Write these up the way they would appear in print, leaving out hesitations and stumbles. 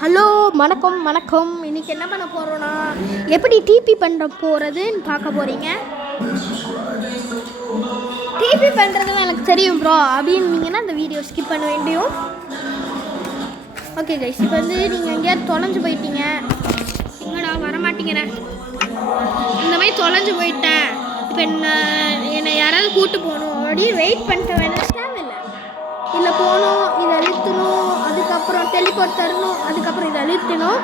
Hello வணக்கம். இன்றைக்கி என்ன பண்ண போகிறோன்னா எப்படி டிபி பண்ண போகிறதுன்னு பார்க்க போகிறீங்க. டிபி பண்ணுறதுன்னு எனக்கு தெரியும் ப்ரோ அப்படின்னீங்கன்னா இந்த வீடியோ ஸ்கிப் பண்ண வேண்டியும். ஓகே கைஸ், இப்போ வந்து நீங்கள் எங்கேயாவது தொலைஞ்சு போயிட்டீங்க, எங்கடா வரமாட்டீங்கிறேன், இந்த மாதிரி தொலைஞ்சு போயிட்டேன், இப்போ என்னை யாராவது கூப்பிட்டு போகணும் அப்படின்னு வெயிட் பண்ணிட்டு வேணாம், தேவையில்லை. இதில் போகணும், இதை அழுத்தணும், அதுக்கப்புறம் டெலிபோர்ட் தரணும், அதுக்கப்புறம் இதை அழுத்தணும்.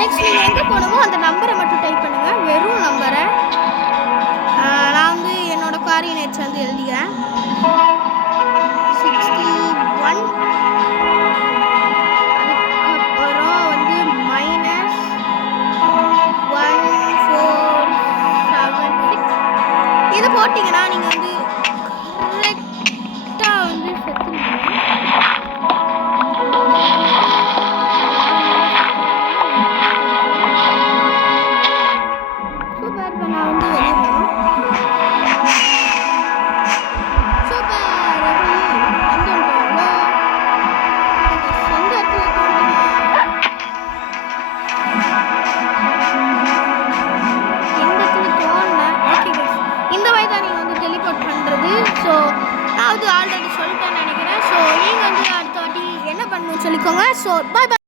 நெக்ஸ்ட் நீங்கள் எங்கே போகணுமோ அந்த நம்பரை மட்டும் டைப் பண்ணுங்கள், வெறும் நம்பரை. நான் வந்து என்னோடய கோஆர்டினேட்ஸ் வந்து எழுதிக்கிறேன். 61, அதுக்கப்புறம் வந்து -1476. இதை போட்டிங்கன்னா நீங்கள் வந்து கரெக்டாக வந்து செத்துருவீங்க. சூப்பர். இப்போ நான் வந்து வெளியே போகணும். சூப்பர். எந்த இடத்துல தோணுங்க, ஓகே கைஸ், இந்த மாதிரி தான் நீங்கள் வந்து டெலிபோர்ட் பண்ணுறது. ஸோ நான் வந்து ஆல்ரெடி சொல்லிட்டேன்னு நினைக்கிறேன். ஸோ நீங்கள் வந்து அடுத்த வாட்டி என்ன பண்ணணும்னு சொல்லிக்கோங்க. ஸோ பாய்.